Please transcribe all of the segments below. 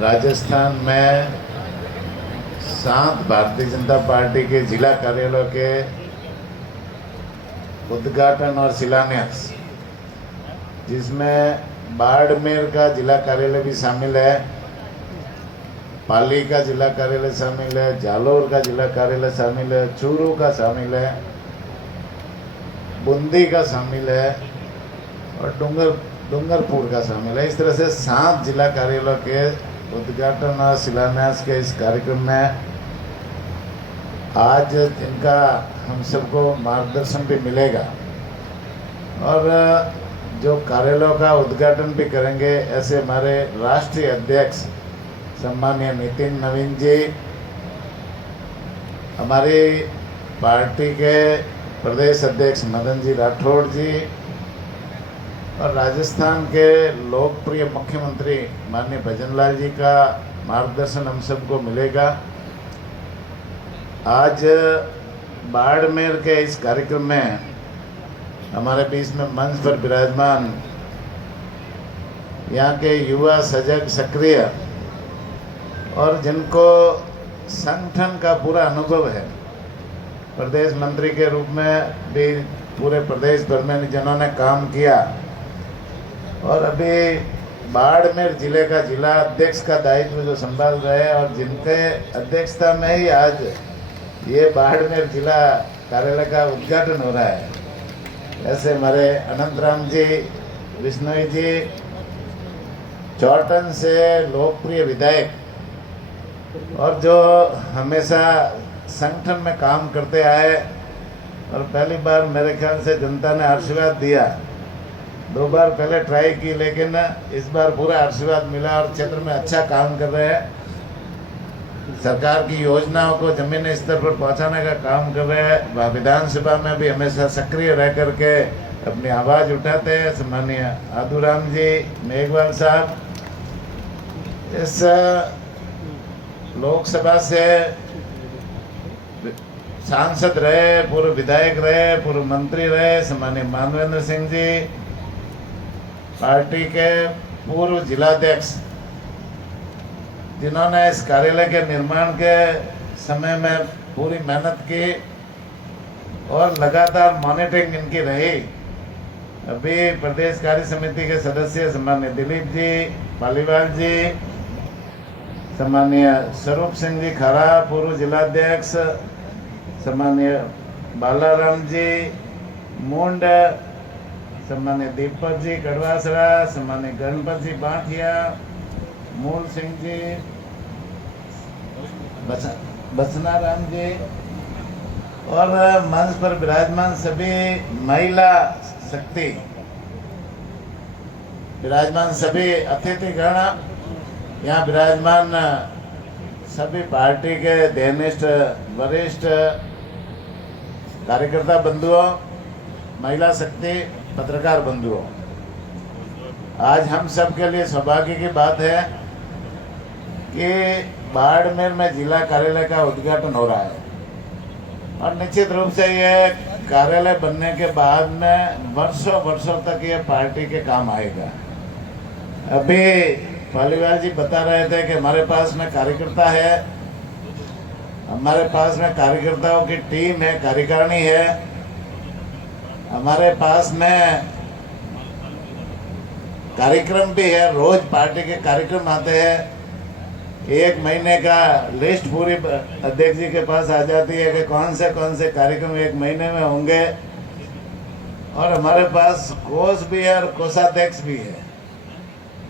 राजस्थान में 7 भारतीय जनता पार्टी के जिला कार्यालयों के उद्घाटन और शिलान्यास, जिसमें बाड़मेर का जिला कार्यालय भी शामिल है, पाली का जिला कार्यालय शामिल है, जालोर का जिला कार्यालय शामिल है, चूरू का शामिल है, बूंदी का शामिल है और डूंगरपुर का शामिल है। इस तरह से 7 जिला कार्यालयों के उद्घाटन और शिलान्यास के इस कार्यक्रम में आज इनका हम सबको मार्गदर्शन भी मिलेगा और जो कार्यालयों का उद्घाटन भी करेंगे ऐसे हमारे राष्ट्रीय अध्यक्ष सम्मानीय नितिन नवीन जी, हमारी पार्टी के प्रदेश अध्यक्ष मदन जी राठौड़ जी और राजस्थान के लोकप्रिय मुख्यमंत्री माननीय भजनलाल जी का मार्गदर्शन हम सबको मिलेगा। आज बाड़मेर के इस कार्यक्रम में हमारे बीच में मंच पर विराजमान यहाँ के युवा सजग सक्रिय और जिनको संगठन का पूरा अनुभव है, प्रदेश मंत्री के रूप में भी पूरे प्रदेश भर में जिन्होंने काम किया और अभी बाड़मेर जिले का जिला अध्यक्ष का दायित्व जो संभाल रहे हैं और जिनके अध्यक्षता में ही आज ये बाड़मेर जिला कार्यालय का उद्घाटन हो रहा है। ऐसे हमारे अनंतराम जी, विष्णोई जी, चौटन से लोकप्रिय विधायक और जो हमेशा संगठन में काम करते आए और पहली बार मेरे ख्याल से जनता ने आशीर्वाद दिया, 2 बार पहले ट्राई की लेकिन इस बार पूरा आशीर्वाद मिला और क्षेत्र में अच्छा काम कर रहे हैं। सरकार की योजनाओं को जमीनी स्तर पर पहुंचाने का काम कर रहे हैं। विधानसभा में भी हमेशा सक्रिय रह करके अपनी आवाज़ उठाते हैं। सम्मानीय आदूराम जी मेघवाल साहब इस लोकसभा से सांसद रहे, पूर्व विधायक रहे, पूर्व मंत्री रहे। सम्मानीय मानवेंद्र सिंह जी पार्टी के पूर्व जिलाध्यक्ष, जिन्होंने इस कार्यालय के निर्माण के समय में पूरी मेहनत की और लगातार मॉनिटरिंग इनकी रही। अभी प्रदेश कार्य समिति के सदस्य सम्मानीय दिलीप जी पालीवाल जी, सम्मानीय स्वरूप सिंह जी खरा पूर्व जिलाध्यक्ष, सम्मानीय बालाराम जी मुंड, सम्मानीय दीपक जी कड़वासरा, सम्मानीय गणपत जी बाठिया, मूल सिंह जी, बसनाराम जी और मंच पर विराजमान सभी महिला शक्ति, विराजमान सभी अतिथिगण, यहाँ विराजमान सभी पार्टी के देनिष्ठ वरिष्ठ कार्यकर्ता बंधुओं, महिला शक्ति, पत्रकार बंधुओं, आज हम सब के लिए सौभाग्य की बात है कि बाड़मेर में जिला कार्यालय का उद्घाटन हो रहा है और निश्चित रूप से ये कार्यालय बनने के बाद में वर्षों तक ये पार्टी के काम आएगा। अभी पालीवाल जी बता रहे थे कि हमारे पास में कार्यकर्ता है, हमारे पास में कार्यकर्ताओं की टीम है, कार्यकारिणी है, हमारे पास में कार्यक्रम भी है, रोज पार्टी के कार्यक्रम आते हैं। 1 महीने का लिस्ट पूरी अध्यक्ष जी के पास आ जाती है कि कौन से कार्यक्रम 1 महीने में होंगे और हमारे पास कोष भी है और कोषाध्यक्ष भी है।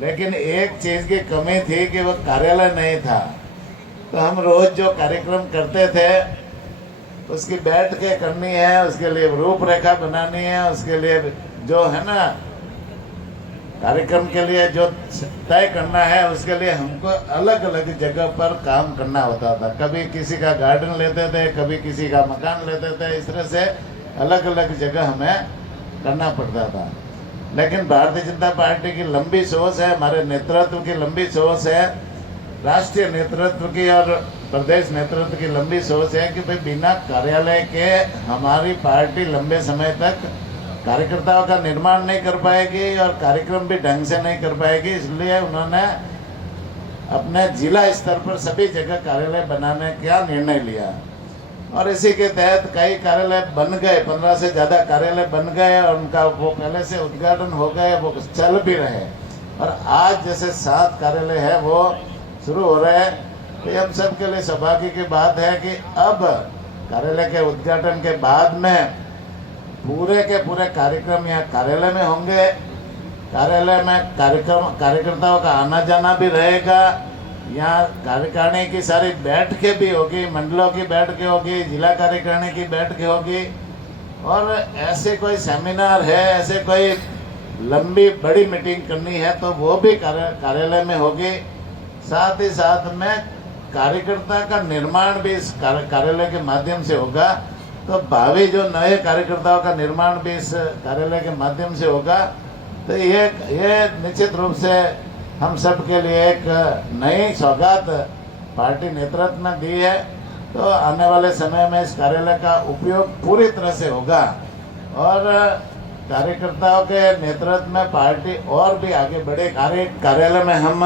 लेकिन एक चीज़ की कमी थी कि वो कार्यालय नहीं था, तो हम रोज जो कार्यक्रम करते थे उसकी बैठ के करनी है, उसके लिए रूपरेखा बनानी है, उसके लिए जो है ना कार्यक्रम के लिए जो तय करना है उसके लिए हमको अलग अलग जगह पर काम करना होता था। कभी किसी का गार्डन लेते थे, कभी किसी का मकान लेते थे, इस तरह से अलग अलग जगह हमें करना पड़ता था। लेकिन भारतीय जनता पार्टी की लंबी सोच है, हमारे नेतृत्व की लंबी सोच है, राष्ट्रीय नेतृत्व की और प्रदेश नेतृत्व की लंबी सोच है कि भाई बिना कार्यालय के हमारी पार्टी लंबे समय तक कार्यकर्ताओं का निर्माण नहीं कर पाएगी और कार्यक्रम भी ढंग से नहीं कर पाएगी। इसलिए उन्होंने अपने जिला स्तर पर सभी जगह कार्यालय बनाने का निर्णय लिया और इसी के तहत कई कार्यालय बन गए, 15 से ज़्यादा कार्यालय बन गए और उनका वो पहले से उद्घाटन हो गए, वो चल भी रहे और आज जैसे 7 कार्यालय है वो शुरू हो रहे हैं। तो हम सब के लिए सौभाग्य की बात है कि अब कार्यालय के उद्घाटन के बाद में पूरे के पूरे कार्यक्रम यहाँ कार्यालय में होंगे। कार्यालय में कार्यकर्ताओं का आना जाना भी रहेगा। यहाँ कार्यकारिणी की सारी बैठकें भी होगी, मंडलों की बैठकें होगी, जिला कार्यकारिणी की बैठकें होगी और ऐसे कोई सेमिनार है, ऐसे कोई लंबी बड़ी मीटिंग करनी है तो वो भी कार्यालय में होगी। साथ ही साथ में कार्यकर्ता का निर्माण भी इस कार्यालय के माध्यम से होगा। तो भावी जो नए कार्यकर्ताओं का निर्माण भी इस कार्यालय के माध्यम से होगा। तो ये निश्चित रूप से हम सब के लिए एक नई सौगात पार्टी नेतृत्व ने दी है। तो आने वाले समय में इस कार्यालय का उपयोग पूरी तरह से होगा और कार्यकर्ताओं के नेतृत्व में पार्टी और भी आगे बढ़े। कार्यालय में हम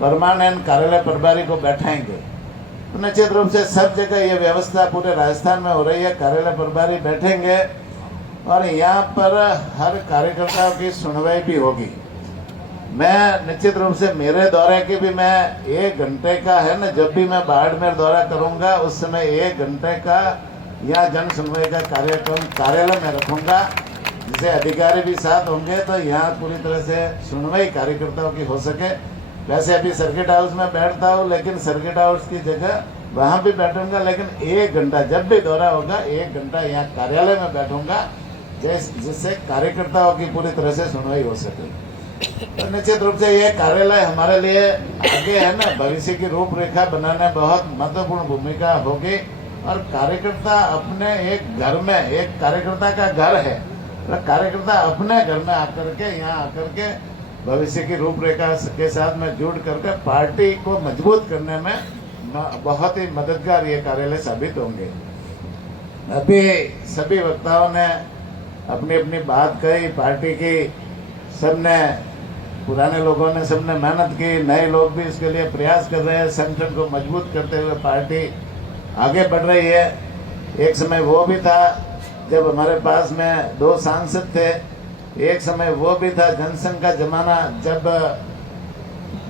परमानेंट कार्यालय प्रभारी को बैठाएंगे तो निश्चित रूप से सब जगह ये व्यवस्था पूरे राजस्थान में हो रही है। कार्यालय प्रभारी बैठेंगे और यहाँ पर हर कार्यकर्ता की सुनवाई भी होगी। मैं निश्चित रूप से मेरे दौरे की भी मैं 1 घंटे का है ना, जब भी मैं बाड़मेर दौरा करूँगा उस समय 1 घंटे का यहाँ जन सुनवाई का कार्यक्रम कार्यालय में रखूँगा, जिसे अधिकारी भी साथ होंगे तो यहाँ पूरी तरह से सुनवाई कार्यकर्ताओं की हो सके। वैसे अभी सर्किट हाउस में बैठता हूँ, लेकिन सर्किट हाउस की जगह वहाँ भी बैठूंगा, लेकिन 1 घंटा जब भी दौरा होगा 1 घंटा यहाँ कार्यालय में बैठूंगा, जिससे कार्यकर्ताओं की पूरी तरह से सुनवाई हो सके। तो निश्चित रूप से ये कार्यालय हमारे लिए आगे है ना, भविष्य की रूपरेखा बनाने बहुत महत्वपूर्ण भूमिका होगी और कार्यकर्ता अपने एक घर में, एक कार्यकर्ता का घर है, तो कार्यकर्ता अपने घर में आकर के यहाँ आकर के भविष्य की रूपरेखा के साथ में जुड़ करके पार्टी को मजबूत करने में बहुत ही मददगार ये कार्यालय साबित होंगे। अभी सभी वक्ताओं ने अपनी अपनी बात कही, पार्टी की सबने, पुराने लोगों ने सबने मेहनत की, नए लोग भी इसके लिए प्रयास कर रहे हैं। संगठन को मजबूत करते हुए पार्टी आगे बढ़ रही है। एक समय वो भी था जब हमारे पास में 2 सांसद थे, एक समय वो भी था जनसंघ का जमाना जब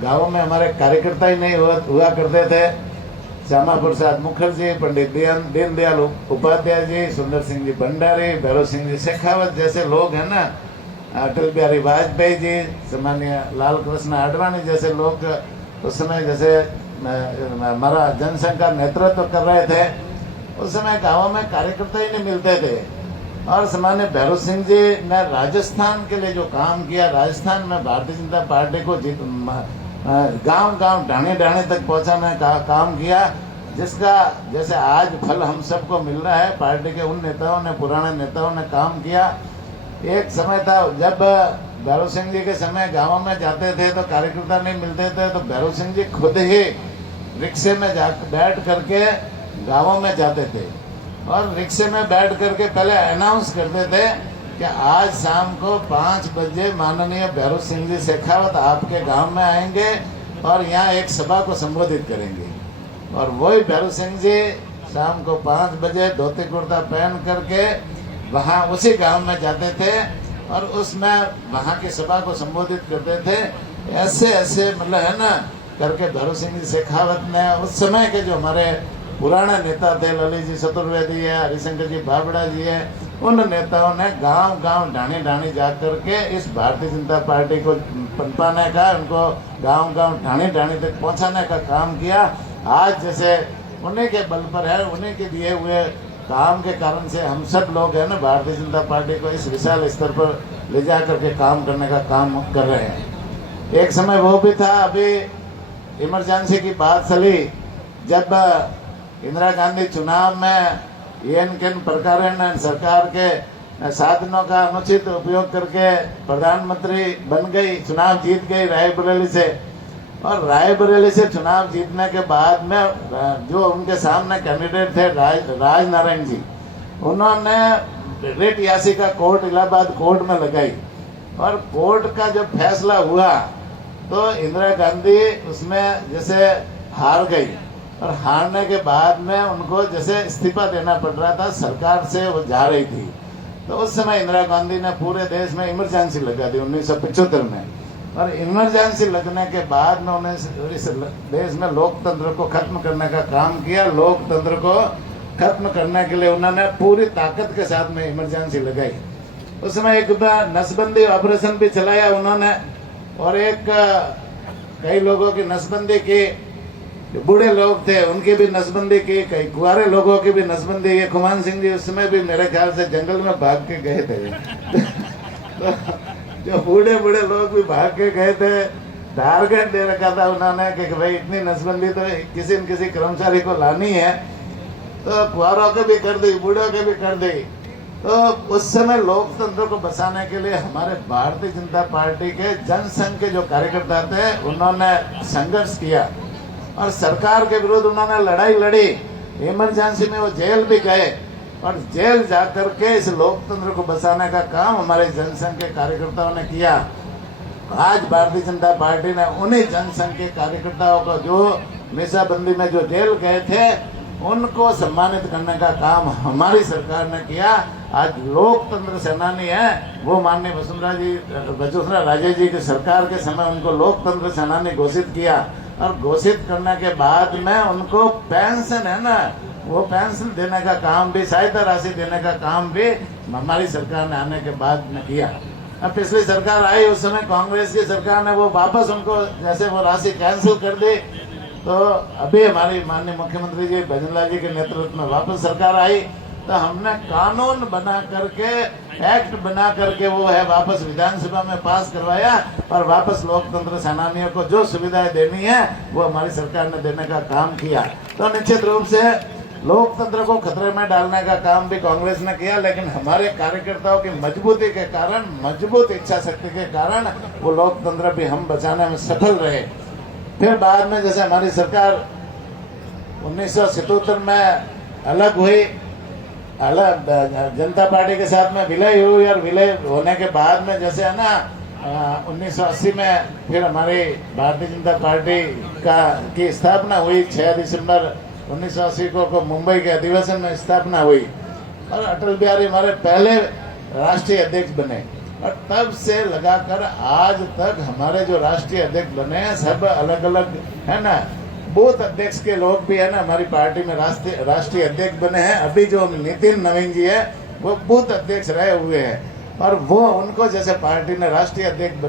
गाँव में हमारे कार्यकर्ता ही नहीं हुआ करते थे। श्यामा प्रसाद मुखर्जी, पंडित दीनदयाल उपाध्याय जी, सुंदर सिंह जी भंडारी, भैरव सिंह जी शेखावत जैसे लोग हैं ना, अटल बिहारी वाजपेयी जी, सामान्य लाल कृष्ण आडवाणी जैसे लोग उस समय जैसे हमारा जनसंघ का नेतृत्व कर रहे थे। उस समय गाँव में कार्यकर्ता ही नहीं मिलते थे और सामान्य भैरव सिंह जी ने राजस्थान के लिए जो काम किया, राजस्थान में भारतीय जनता पार्टी को गांव-गांव ढाणी-ढाणी तक पहुंचाने का काम किया, जिसका जैसे आज फल हम सबको मिल रहा है। पार्टी के उन नेताओं ने, पुराने नेताओं ने काम किया। एक समय था जब भैरव सिंह जी के समय गाँव में जाते थे तो कार्यकर्ता नहीं मिलते थे, तो भैरव सिंह जी खुद ही रिक्शे में बैठ करके गाँवों में जाते थे और रिक्शे में बैठ करके पहले अनाउंस करते थे कि आज शाम को 5 बजे माननीय भैरव सिंह जी शेखावत आपके गांव में आएंगे और यहाँ एक सभा को संबोधित करेंगे। और वही भैरव सिंह जी शाम को 5 बजे धोती कुर्ता पहन करके वहाँ उसी गांव में जाते थे और उसमें वहाँ की सभा को संबोधित करते थे। ऐसे मतलब है ना करके भैरव सिंह जी शेखावत ने उस समय के जो हमारे पुराने नेता थे, ललित जी चतुर्वेदी है, हरिशंकर जी बाबड़ा जी है, उन नेताओं ने गांव-गांव ढाणी-ढाणी जा करके इस भारतीय जनता पार्टी को पनपाने का, उनको गांव-गांव ढाणी-ढाणी तक पहुंचाने का काम किया। आज जैसे उन्हीं के बल पर है, उन्हीं के दिए हुए काम के कारण से हम सब लोग है ना भारतीय जनता पार्टी को इस विशाल स्तर पर ले जा करके काम करने का काम कर रहे हैं। एक समय वो भी था, अभी इमरजेंसी की बात चली जब इंदिरा गांधी चुनाव में किन प्रकार सरकार के साधनों का अनुचित उपयोग करके प्रधानमंत्री बन गई, चुनाव जीत गई रायबरेली से। और रायबरेली से चुनाव जीतने के बाद में जो उनके सामने कैंडिडेट थे राज नारायण जी, उन्होंने रिट याचिका कोर्ट इलाहाबाद कोर्ट में लगाई और कोर्ट का जब फैसला हुआ तो इंदिरा गांधी उसमें जैसे हार गई और हारने के बाद में उनको जैसे इस्तीफा देना पड़ रहा था, सरकार से वो जा रही थी। तो उस समय इंदिरा गांधी ने पूरे देश में इमरजेंसी लगा दी 1975 में। और इमरजेंसी लगने के बाद में उन्हें इस देश में लोकतंत्र को खत्म करने का काम किया। लोकतंत्र को खत्म करने के लिए उन्होंने पूरी ताकत के साथ में इमरजेंसी लगाई। उस समय एक नसबंदी ऑपरेशन भी चलाया उन्होंने, और एक कई लोगों की नसबंदी की, जो बूढ़े लोग थे उनकी भी नसबंदी की, कई कुआरे लोगों की भी नसबंदी की। कुमान सिंह जी उस समय भी मेरे ख्याल से जंगल में भाग के गए थे। तो जो बूढ़े बूढ़े लोग भी भाग के गए थे, टारगेट दे रखा था उन्होंने कि भाई इतनी नसबंदी तो किसी न किसी कर्मचारी को लानी है, तो कुआरों के भी कर दी, बूढ़ों के भी कर दी। तो उस समय लोकतंत्र को बचाने के लिए हमारे भारतीय जनता पार्टी के जनसंघ के जो कार्यकर्ता थे उन्होंने संघर्ष किया और सरकार के विरुद्ध उन्होंने लड़ाई लड़ी। इमरजेंसी में वो जेल भी गए और जेल जाकर के इस लोकतंत्र को बचाने का काम हमारे जनसंघ के कार्यकर्ताओं ने किया। आज भारतीय जनता पार्टी ने उन्हीं जनसंघ के कार्यकर्ताओं को जो मीसाबंदी में जो जेल गए थे उनको सम्मानित करने का काम हमारी सरकार ने किया। आज लोकतंत्र सेनानी है वो माननीय वसुंधरा राजे जी की सरकार के समय उनको लोकतंत्र सेनानी घोषित किया, और घोषित करने के बाद में उनको पेंशन है ना, वो पेंशन देने का काम भी, सहायता राशि देने का काम भी हमारी सरकार ने आने के बाद में किया। अब पिछली सरकार आई उस समय कांग्रेस की सरकार ने वो वापस उनको जैसे वो राशि कैंसिल कर दी। तो अभी हमारी माननीय मुख्यमंत्री जी भजनलाल जी के नेतृत्व में वापस सरकार आई, तो हमने कानून बना करके, एक्ट बना करके वो है वापस विधानसभा में पास करवाया, और वापस लोकतंत्र सेनानियों को जो सुविधाएं देनी है वो हमारी सरकार ने देने का काम किया। तो निश्चित रूप से लोकतंत्र को खतरे में डालने का काम भी कांग्रेस ने किया, लेकिन हमारे कार्यकर्ताओं की मजबूती के कारण, मजबूत इच्छा शक्ति के कारण वो लोकतंत्र भी हम बचाने में सफल रहे। फिर बाद में जैसे हमारी सरकार 1977 में अलग हुई, अलग जनता पार्टी के साथ में विलय हुई, और विलय होने के बाद में जैसे है ना 1980 में फिर हमारी भारतीय जनता पार्टी की स्थापना हुई। 6 दिसंबर 1980 को मुंबई के अधिवेशन में स्थापना हुई, और अटल बिहारी हमारे पहले राष्ट्रीय अध्यक्ष बने। और तब से लगाकर आज तक हमारे जो राष्ट्रीय अध्यक्ष बने हैं सब अलग अलग है ना, बूथ अध्यक्ष के लोग भी है ना हमारी पार्टी में राष्ट्रीय अध्यक्ष बने हैं। अभी जो नितिन नवीन जी है वो बूथ अध्यक्ष रहे हुए हैं, और वो उनको जैसे पार्टी ने राष्ट्रीय अध्यक्ष